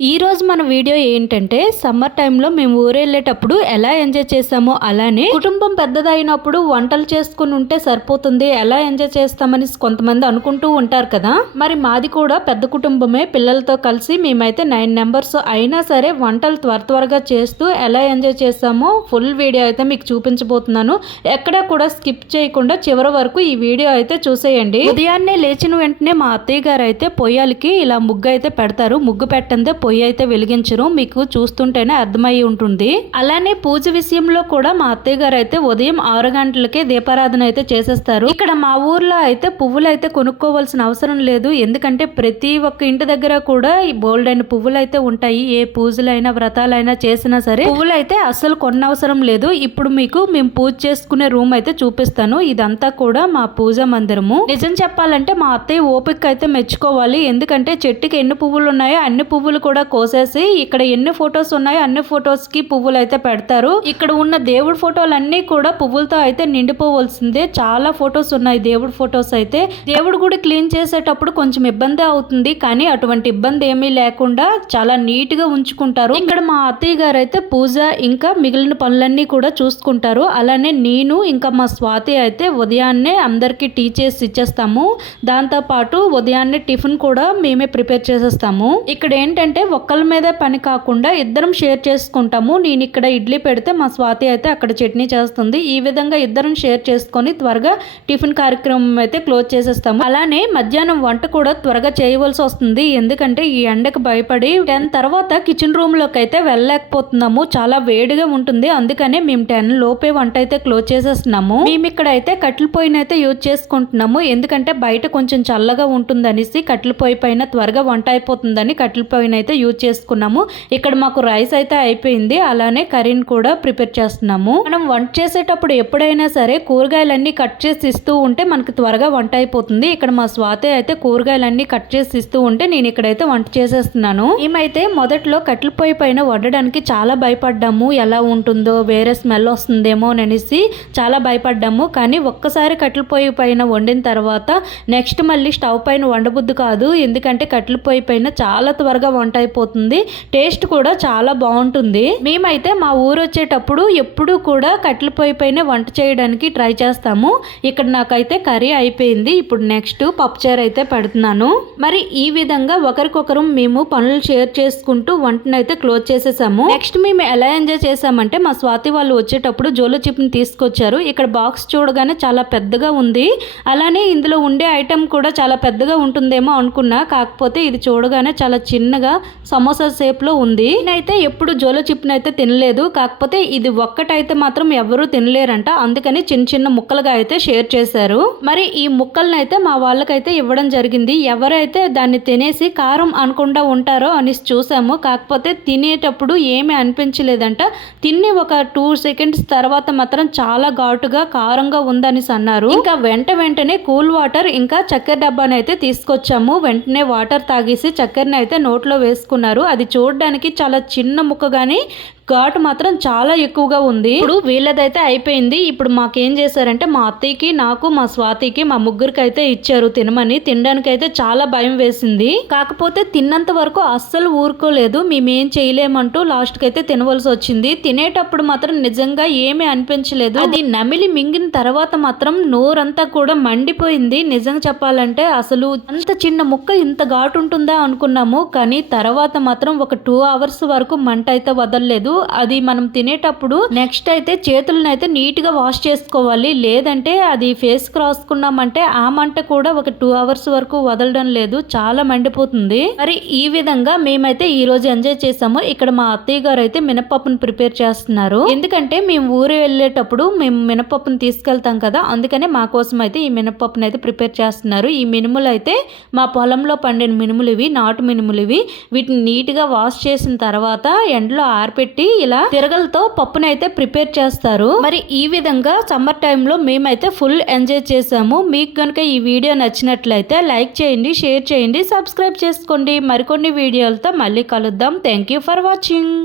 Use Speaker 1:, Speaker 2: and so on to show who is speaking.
Speaker 1: ఈరోజు మన వీడియో ఏంటంటే సమ్మర్ టైంలో మేము ఊరెళ్ళేటప్పుడు వెళ్ళేటప్పుడు ఎలా ఎంజాయ్ చేసామో అలానే కుటుంబం పెద్దదైనప్పుడు వంటలు చేసుకుని ఉంటే సరిపోతుంది ఎలా ఎంజాయ్ చేస్తామని కొంతమంది అనుకుంటూ ఉంటారు కదా. మరి మాది కూడా పెద్ద కుటుంబమే పిల్లలతో కలిసి మేమైతే నైన్ నెంబర్స్ అయినా సరే వంటలు త్వర త్వరగా చేస్తూ ఎలా ఎంజాయ్ చేస్తామో ఫుల్ వీడియో అయితే మీకు చూపించబోతున్నాను. ఎక్కడా కూడా స్కిప్ చేయకుండా చివరి వరకు ఈ వీడియో అయితే చూసేయండి. ఉదయాన్నే లేచిన వెంటనే మా అత్తయ్య గారు అయితే పొయ్యాలకి ఇలా ముగ్గు అయితే పెడతారు. ముగ్గు పెట్టందే పొయ్యి అయితే వెలిగించరు మీకు చూస్తుంటేనే అర్థమై ఉంటుంది. అలానే పూజ విషయంలో కూడా మా అత్తయ్య గారు అయితే ఉదయం ఆరు గంటలకే దీపారాధన అయితే చేసేస్తారు. ఇక్కడ మా ఊర్లో అయితే పువ్వులు అయితే కొనుక్కోవాల్సిన అవసరం లేదు. ఎందుకంటే ప్రతి ఒక్క ఇంటి దగ్గర కూడా ఈ బోల్డ్ అయిన పువ్వులు అయితే ఉంటాయి. ఏ పూజలైనా వ్రతాలైనా చేసినా సరే పువ్వులు అయితే అస్సలు కొన్నవసరం లేదు. ఇప్పుడు మీకు మేము పూజ చేసుకునే రూమ్ అయితే చూపిస్తాను. ఇదంతా కూడా మా పూజ మందిరము. నిజం చెప్పాలంటే మా అత్తయ్య ఓపిక అయితే మెచ్చుకోవాలి. ఎందుకంటే చెట్టుకి ఎన్ని పువ్వులు ఉన్నాయో అన్ని పువ్వులు కూడా కోసేసి ఇక్కడ ఎన్ని ఫొటోస్ ఉన్నాయో అన్ని ఫొటోస్కి పువ్వులు అయితే పెడతారు. ఇక్కడ ఉన్న దేవుడి ఫోటోలు అన్ని కూడా పువ్వులతో అయితే నిండిపోవలసిందే. చాలా ఫొటోస్ ఉన్నాయి దేవుడి ఫొటోస్ అయితే. దేవుడి గుడి క్లీన్ చేసేటప్పుడు కొంచెం ఇబ్బంది అవుతుంది. కానీ అటువంటి ఇబ్బంది ఏమీ లేకుండా చాలా నీట్గా ఉంచుకుంటారు. ఇక్కడ మా అత్తయ్య గారు అయితే పూజ ఇంకా మిగిలిన పనులన్నీ కూడా చూసుకుంటారు. అలానే నేను ఇంకా మా స్వాతి అయితే ఉదయాన్నే అందరికీ టీ చేసి ఇచ్చేస్తాము. దాంతో పాటు ఉదయాన్నే టిఫిన్ కూడా మేమే ప్రిపేర్ చేసేస్తాము. ఇక్కడ ఏంటంటే ఒక్కళ్ళ మీద పని కాకుండా ఇద్దరం షేర్ చేసుకుంటాము. నేను ఇక్కడ ఇడ్లీ పెడితే మా స్వాతి అయితే అక్కడ చట్నీ చేస్తుంది. ఈ విధంగా ఇద్దరం షేర్ చేసుకొని త్వరగా టిఫిన్ కార్యక్రమం అయితే క్లోజ్ చేసేస్తాము. అలానే మధ్యాహ్నం వంట కూడా త్వరగా చేయవలసి వస్తుంది. ఎందుకంటే ఈ ఎండకు భయపడి టెన్ తర్వాత కిచెన్ రూమ్లోకి అయితే వెళ్ళలేకపోతున్నాము. చాలా వేడిగా ఉంటుంది. అందుకనే మేము టెన్ లోపే వంట అయితే క్లోజ్ చేసేస్తున్నాము. మేము ఇక్కడ అయితే కట్టెల పొయ్యిని అయితే యూజ్ చేసుకుంటున్నాము. ఎందుకంటే బయట కొంచెం చల్లగా ఉంటుంది అనేసి కట్టెల పొయ్యి పైన త్వరగా వంట అయిపోతుందని కట్టెల పొయ్యిని అయితే యూజ్ చేసుకున్నాము. ఇక్కడ మాకు రైస్ అయితే అయిపోయింది. అలానే కర్రీని కూడా ప్రిపేర్ చేస్తున్నాము. మనం వంట చేసేటప్పుడు ఎప్పుడైనా సరే కూరగాయలన్నీ కట్ చేసి ఇస్తూ ఉంటే మనకి త్వరగా వంట అయిపోతుంది. ఇక్కడ మా స్వాతి అయితే కూరగాయలన్నీ కట్ చేసి ఇస్తూ ఉంటే నేను ఇక్కడైతే వంట చేసేస్తున్నాను. మేమైతే మొదట్లో కట్టెల పొయ్యి పైన వండడానికి చాలా భయపడ్డాము. ఎలా ఉంటుందో వేరే స్మెల్ వస్తుందేమో అనేసి చాలా భయపడ్డాము. కానీ ఒక్కసారి కట్టెల పొయ్యి పైన వండిన తర్వాత నెక్స్ట్ మళ్ళీ స్టవ్ పైన వండబుద్ది కాదు. ఎందుకంటే కట్టెల పొయ్యి పైన చాలా త్వరగా వంట అయిపోతుంది. టేస్ట్ కూడా చాలా బాగుంటుంది. మేమైతే మా ఊరు వచ్చేటప్పుడు ఎప్పుడూ కూడా కట్టెల పొయ్యి పైన వంట చేయడానికి ట్రై చేస్తాము. ఇక్కడ నాకైతే కర్రీ అయిపోయింది. ఇప్పుడు నెక్స్ట్ పప్పుచారు అయితే పెడుతున్నాను. మరి ఈ విధంగా ఒకరికొకరు మేము పనులు షేర్ చేసుకుంటూ వంటనైతే క్లోజ్ చేసేసాము. నెక్స్ట్ మేము ఎలా ఎంజాయ్ చేసామంటే మా స్వాతి వాళ్ళు వచ్చేటప్పుడు జోలో చిప్ని తీసుకొచ్చారు. ఇక్కడ బాక్స్ చూడగానే చాలా పెద్దగా ఉంది. అలానే ఇందులో ఉండే ఐటెం కూడా చాలా పెద్దగా ఉంటుందేమో అనుకున్నా. కాకపోతే ఇది చూడగానే చాలా చిన్నగా సమోసా షేప్లో ఉంది. నేనైతే ఎప్పుడు జోలో చిప్ను అయితే తినలేదు. కాకపోతే ఇది ఒక్కటైతే మాత్రం ఎవరూ తినలేరంట. అందుకని చిన్న చిన్న ముక్కలుగా అయితే షేర్ చేశారు. మరి ఈ ముక్కల్ని అయితే మా వాళ్ళకైతే ఇవ్వడం జరిగింది. ఎవరైతే దాన్ని తినేసి కారం అనకుండా ఉంటారో అని చూసాము. కాకపోతే తినేటప్పుడు ఏమీ అనిపించలేదంట. తిని ఒక టూ సెకండ్స్ తర్వాత మాత్రం చాలా ఘాటుగా కారంగా ఉందని అన్నారు. ఇంకా వెంట వెంటనే కూల్ వాటర్ ఇంకా చక్కెర డబ్బాని అయితే తీసుకొచ్చాము. వెంటనే వాటర్ తాగేసి చక్కెరని అయితే నోట్లో వేసి వేసుకున్నారు అది చూడడానికి చాలా చిన్న ముక్క కానీ ఘాటు మాత్రం చాలా ఎక్కువగా ఉంది. ఇప్పుడు వీళ్ళదైతే అయిపోయింది. ఇప్పుడు మాకేం చేశారంటే మా అత్తయ్యకి నాకు మా స్వాతికి మా ముగ్గురికి అయితే ఇచ్చారు తినమని. తినడానికి అయితే చాలా భయం వేసింది. కాకపోతే తిన్నంత వరకు అస్సలు ఊరుకోలేదు. మేమేం చేయలేమంటూ లాస్ట్కి అయితే తినవలసి వచ్చింది. తినేటప్పుడు మాత్రం నిజంగా ఏమీ అనిపించలేదు. అది నమిలి మింగిన తర్వాత మాత్రం నోరంతా కూడా మండిపోయింది. నిజంగా చెప్పాలంటే అసలు అంత చిన్న ముక్క ఇంత ఘాటు ఉంటుందా అనుకున్నాము. కానీ తర్వాత మాత్రం ఒక టూ అవర్స్ వరకు మంట అయితే వదలలేదు. అది మనం తినేటప్పుడు నెక్స్ట్ అయితే చేతులను అయితే నీట్గా వాష్ చేసుకోవాలి. లేదంటే అది ఫేస్ రాసుకున్నామంటే ఆ మంట కూడా ఒక టూ అవర్స్ వరకు వదలడం లేదు. చాలా మండిపోతుంది. మరి ఈ విధంగా మేమైతే ఈ రోజు ఎంజాయ్ చేసాము. ఇక్కడ మా అత్తయ్య గారు అయితే మినపప్పును ప్రిపేర్ చేస్తున్నారు. ఎందుకంటే మేము ఊరు వెళ్ళేటప్పుడు మేము మినపప్పును తీసుకెళ్తాం కదా. అందుకనే మా కోసం అయితే ఈ మినపప్పును అయితే ప్రిపేర్ చేస్తున్నారు. ఈ మినుములు అయితే మా పొలంలో పండిన మినుములు ఇవి నాటు మినుములు ఇవి. వీటిని నీట్గా వాష్ చేసిన తర్వాత ఎండలో ఆరిపెట్టి ఇలా తిరగలతో పప్పునైతే ప్రిపేర్ చేస్తారు. మరి ఈ విధంగా సమ్మర్ టైంలో మేమైతే ఫుల్ ఎంజాయ్ చేసాము. మీకు కనుక ఈ వీడియో నచ్చినట్లయితే లైక్ చేయండి షేర్ చేయండి సబ్స్క్రైబ్ చేసుకోండి. మరికొన్ని వీడియోలతో మళ్ళీ కలుద్దాం. Thank you for watching.